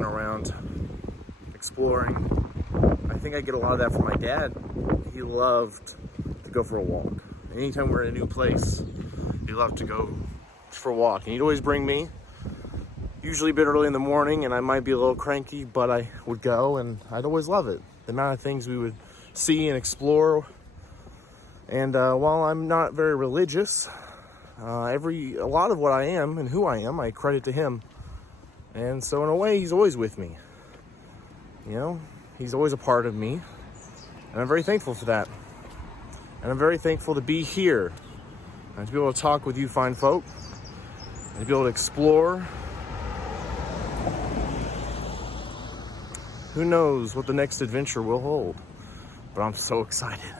walking around, exploring. I think I get a lot of that from my dad. He loved to go for a walk. Anytime we're in a new place, he loved to go for a walk. And he'd always bring me, usually a bit early in the morning, and I might be a little cranky, but I would go, and I'd always love it. The amount of things we would see and explore. And while I'm not very religious, a lot of what I am and who I am, I credit to him. And so in a way, he's always with me. You know, he's always a part of me. And I'm very thankful for that. And I'm very thankful to be here and to be able to talk with you fine folk and to be able to explore. Who knows what the next adventure will hold, but I'm so excited.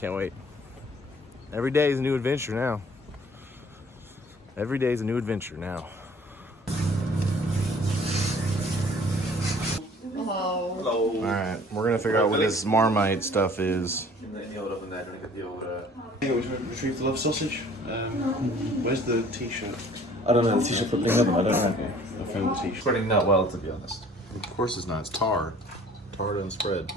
Can't wait. Every day is a new adventure now. Every day is a new adventure now. Hello. Hello. All right, we're gonna figure out what this Marmite stuff is. Retrieve the love sausage. Where's the t-shirt? I don't know, the t-shirt put thing on them, I don't know. Okay, I found the t-shirt. Spreading that well, to be honest. Of course it's not. It's tar. Tar doesn't spread.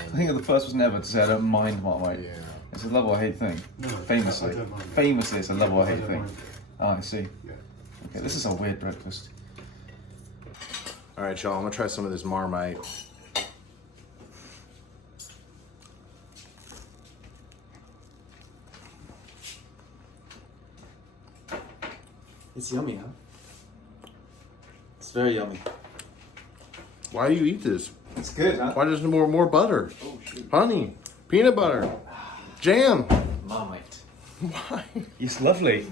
I think I'm the first person ever to say I don't mind Marmite. Yeah. It's a love or hate thing. No, Famously. I don't mind. Famously, it's a love or hate thing. mind. Oh, I see. Yeah. Okay, this is a weird breakfast. All right, y'all. I'm gonna try some of this Marmite. It's yummy, huh? It's very yummy. Why do you eat this? It's good, huh? Why does there more butter? Oh, shoot. Honey, peanut butter, jam. Marmite. Why? It's lovely.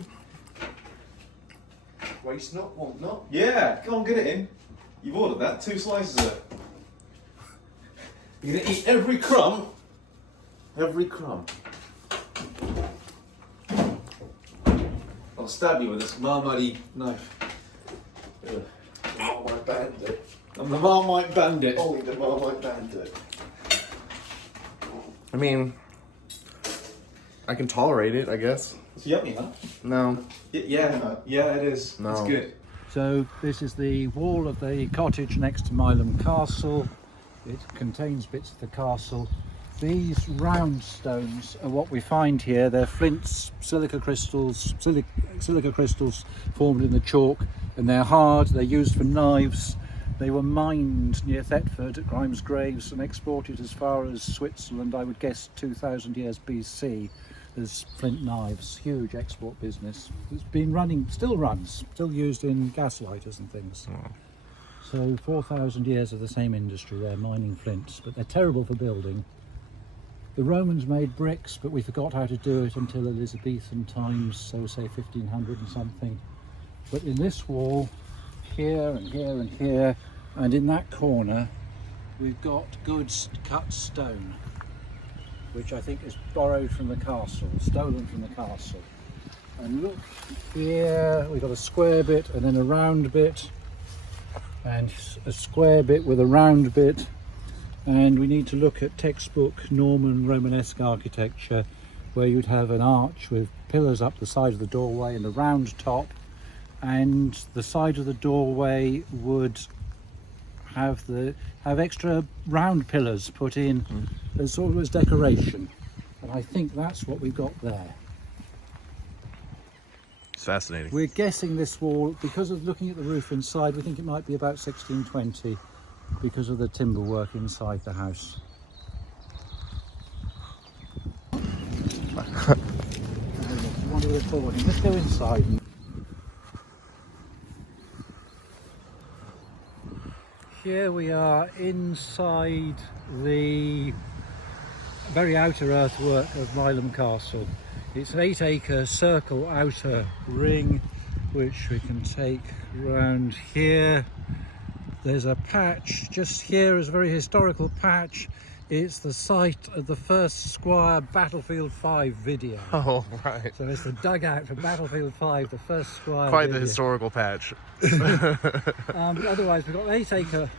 Waste not, want not. Yeah, come on, get it in. You've ordered that, 2 slices of it. You're gonna eat every crumb. Every crumb. I'll stab you with this Marmite knife. Ugh. The Marmite Bandit. I'm the Marmite Bandit. Only the Marmite Bandit. I mean, I can tolerate it, I guess. It's yummy, huh? No. Yeah, it is. No. It's good. So this is the wall of the cottage next to Mileham Castle. It contains bits of the castle. These round stones are what we find here. They're flints, silica crystals formed in the chalk, and they're hard. They're used for knives. They were mined near Thetford at Grimes Graves and exported as far as Switzerland, I would guess 2000 years BC. There's flint knives, huge export business. It's been running, still runs, still used in gas lighters and things. Oh. So 4,000 years of the same industry there, mining flints, but they're terrible for building. The Romans made bricks, but we forgot how to do it until Elizabethan times, so say 1500 and something. But in this wall, here and here and here, and in that corner, we've got good cut stone, which I think is borrowed from the castle, stolen from the castle. And look here, we've got a square bit and then a round bit, and a square bit with a round bit. And we need to look at textbook Norman Romanesque architecture, where you'd have an arch with pillars up the side of the doorway and a round top, and the side of the doorway would have extra round pillars put in as sort of as decoration. And I think that's what we've got there. It's fascinating. We're guessing this wall, because of looking at the roof inside, we think it might be about 1620 because of the timber work inside the house. Let's go inside. Here we are inside the very outer earthwork of Mileham Castle. It's an 8-acre circle outer ring which we can take round here. There's a patch just here, is a very historical patch. It's the site of the first Squire Battlefield 5 video. Oh, right. So it's the dugout for Battlefield 5, the first Squire Quite video. the historical patch. But otherwise we've got 8 acre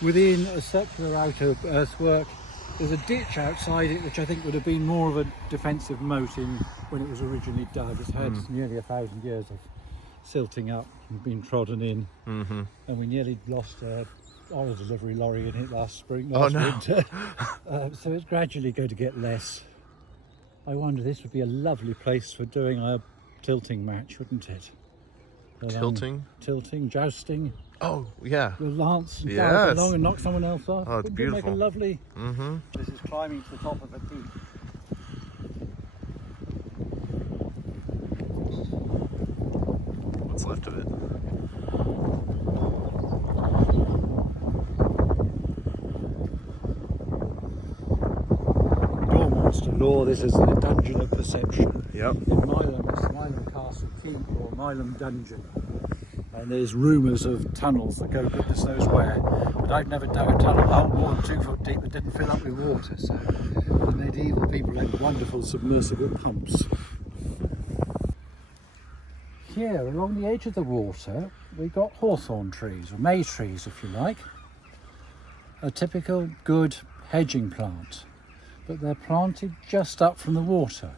within a circular outer earthwork, There's a ditch outside it which I think would have been more of a defensive moat when it was originally dug. It's had nearly 1,000 years of silting up and been trodden in, and we nearly lost a oil delivery lorry in it last winter. So it's gradually going to get less. I wonder, this would be a lovely place for doing a tilting match, wouldn't it? Tilting? Tilting, jousting. Oh, yeah. With lance and Yes. fire along and knock someone else off. Oh, it's Wouldn't beautiful. it make a lovely... This is climbing to the top of a peak. What's left of it? Door monster law, this is the dungeon of perception. Yep. In Milam, it's Milam Castle Keep or Milam Dungeon. And there's rumours of tunnels that go goodness knows where. But I've never dug a tunnel hole more than 2 foot deep that didn't fill up with water. So the medieval people had wonderful submersible pumps. Here, along the edge of the water, we've got hawthorn trees, or may trees if you like. A typical good hedging plant. But they're planted just up from the water.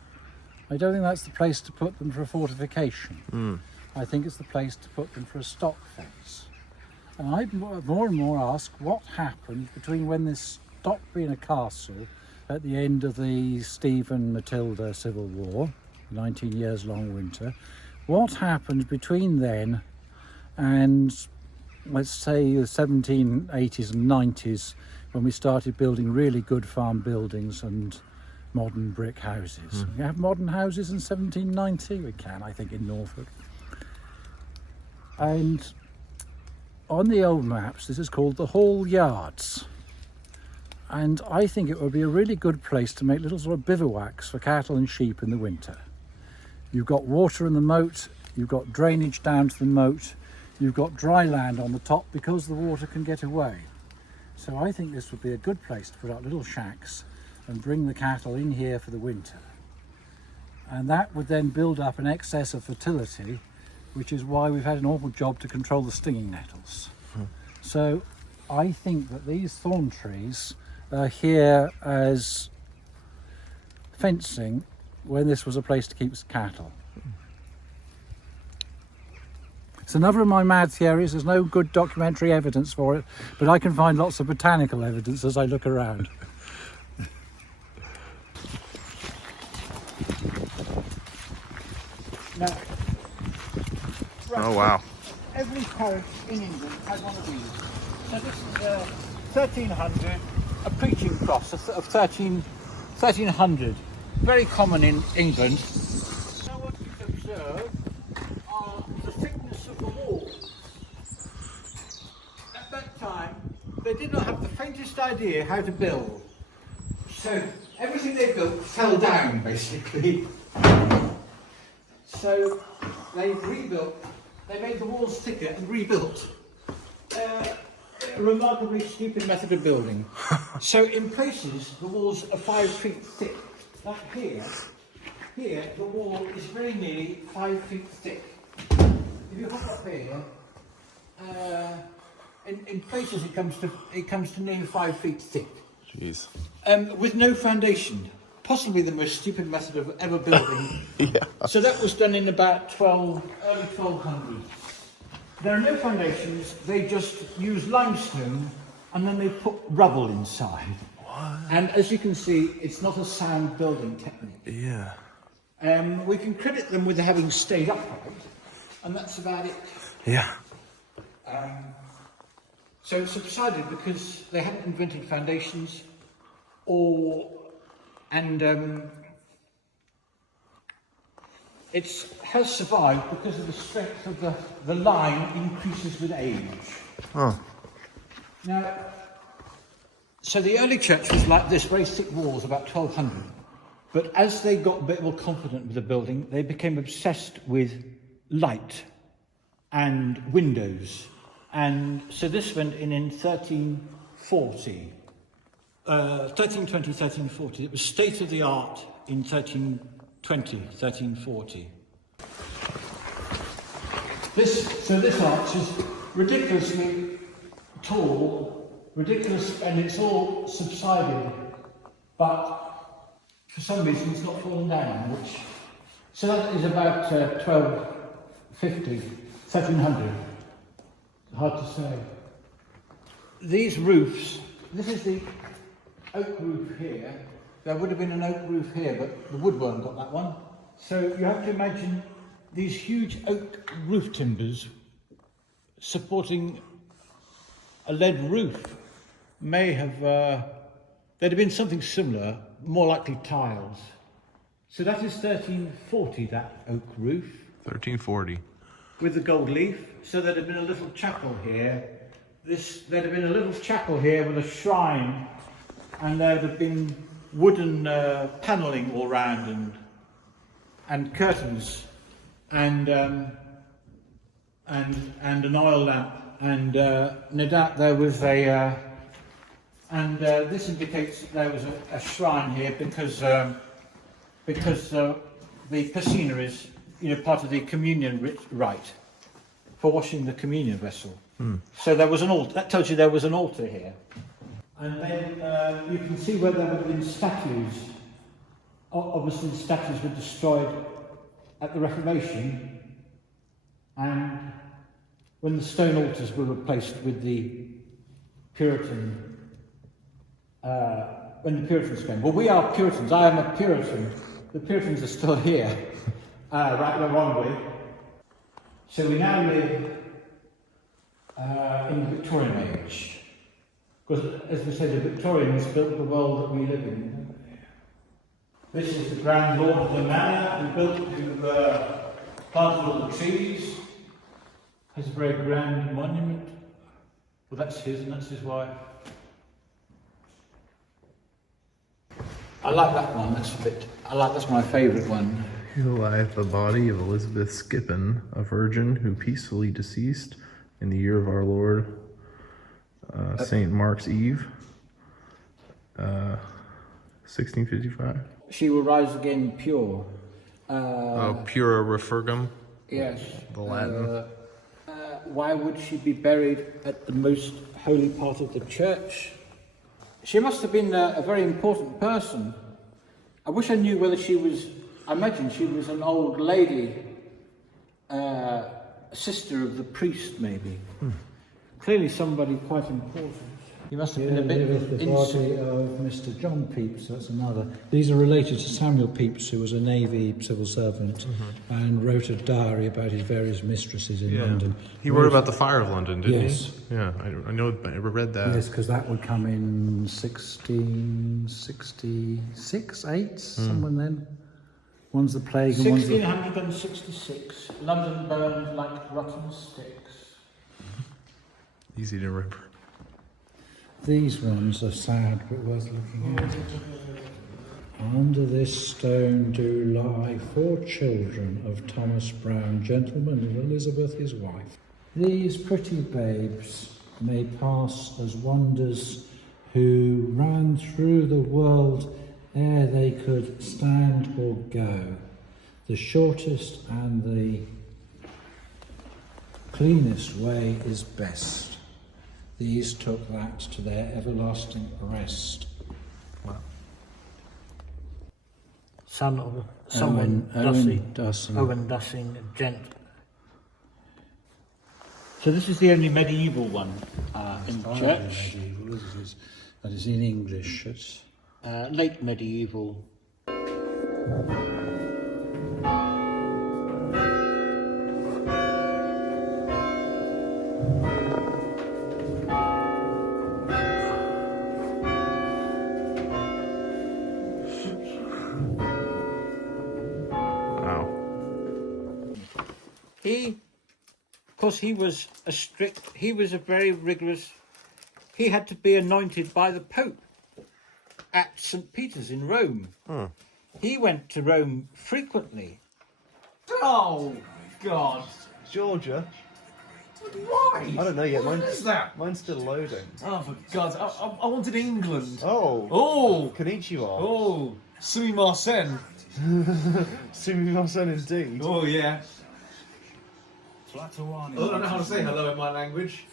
I don't think that's the place to put them for a fortification. I think it's the place to put them for a stock fence. And I more and more ask what happened between when this stopped being a castle at the end of the Stephen Matilda Civil War, 19 years long winter. What happened between then and, let's say, the 1780s and 90s, when we started building really good farm buildings and modern brick houses. We have modern houses in 1790? We can, I think, in Norfolk. And on the old maps, this is called the Hall Yards. And I think it would be a really good place to make little sort of bivouacs for cattle and sheep in the winter. You've got water in the moat, you've got drainage down to the moat, you've got dry land on the top because the water can get away. So I think this would be a good place to put up little shacks and bring the cattle in here for the winter. And that would then build up an excess of fertility, which is why we've had an awful job to control the stinging nettles. So I think that these thorn trees are here as fencing when this was a place to keep cattle. It's another of my mad theories. There's no good documentary evidence for it, but I can find lots of botanical evidence as I look around. Now, Oh, wow. every parish in England has one of these. So this is 1300, a preaching cross of 1300, very common in England. Now what you can observe are the thickness of the walls. At that time, they did not have the faintest idea how to build. So everything they built fell down, basically. So they rebuilt. They made the walls thicker and rebuilt. A remarkably stupid method of building. So in places the walls are 5 feet thick. Like here the wall is very nearly 5 feet thick. If you hop up here, in places it comes to nearly 5 feet thick. Jeez. With no foundation. Possibly the most stupid method of ever building. So that was done in about early 1200. There are no foundations, they just use limestone and then they put rubble inside. What? And as you can see, it's not a sound building technique. Yeah. We can credit them with having stayed upright, and that's about it. Yeah. So it's subsided because they hadn't invented foundations, it has survived because of the strength of the line increases with age. Oh. Now, so the early church was like this, very thick walls, about 1200. But as they got a bit more confident with the building, they became obsessed with light and windows. And so this went in 1340. 1320, 1340. It was state of the art in 1320, 1340. This arch is ridiculously tall, ridiculous, and it's all subsided but for some reason it's not fallen down, which, so that is about 1250, 1300, hard to say. These roofs, this is the oak roof here. There would have been an oak roof here, but the woodworm got that one. So you have to imagine these huge oak roof timbers supporting a lead roof. May have, there'd have been something similar, more likely tiles. So that is 1340, that oak roof. 1340. With the gold leaf. So there'd have been a little chapel here. There'd have been a little chapel here with a shrine, and there'd have been wooden panelling all round and curtains and an oil lamp, and no doubt there was a this indicates that there was a shrine here because the piscina is, you know, part of the communion rite for washing the communion vessel. So there was an altar. That tells you there was an altar here. And then you can see where there would have been statues. Obviously the statues were destroyed at the Reformation, and when the stone altars were replaced with the Puritan, when the Puritans came. Well, we are Puritans. I am a Puritan. The Puritans are still here, right the wrong way. So we now live in the Victorian age. Because, as we said, the Victorians built the world that we live in. This is the Grand Lord of the Manor. We built to plant all the trees. Has a very grand monument. Well, that's his, and that's his wife. I like that one. That's my favourite one. Here lieth the body of Elizabeth Skippon, a virgin who peacefully deceased in the year of our Lord, St. Mark's Eve, 1655. She will rise again pure. Pura refergum. Yes. The Latin. Why would she be buried at the most holy part of the church? She must have been a very important person. I wish I knew whether she was, I imagine she was an old lady, a sister of the priest maybe. Clearly somebody quite important. He must have been a bit with the body of Mr. John Pepys, that's another. These are related to Samuel Pepys, who was a Navy civil servant and wrote a diary about his various mistresses in London. He wrote about the fire of London, didn't Yes. he? Yeah, I know, I read that. Yes, because that would come in 1666, 8, somewhere then. One's the plague and one's the... 1666, London burned like rotten sticks. Easy to remember. These ones are sad, but worth looking at. Under this stone do lie 4 children of Thomas Brown, gentleman, and Elizabeth his wife. These pretty babes may pass as wonders who ran through the world ere they could stand or go. The shortest and the cleanest way is best. These took that to their everlasting rest. Wow. Son of someone Owen Dussing. Owen Dussing, gent. So this is the only medieval one in the church. Medieval, that is in English. It's Late medieval. Wow. He was a very rigorous, he had to be anointed by the Pope at St. Peter's in Rome. He went to Rome frequently. Oh, God. Georgia? Why? I don't know yet. What is that? Mine's still loading. Oh, for God's sake. I wanted England. Oh. Oh. Konnichiwa. Oh. Sumimasen. Sumimasen indeed. Oh, yeah. Flatawani. I don't know how to say hello in my language.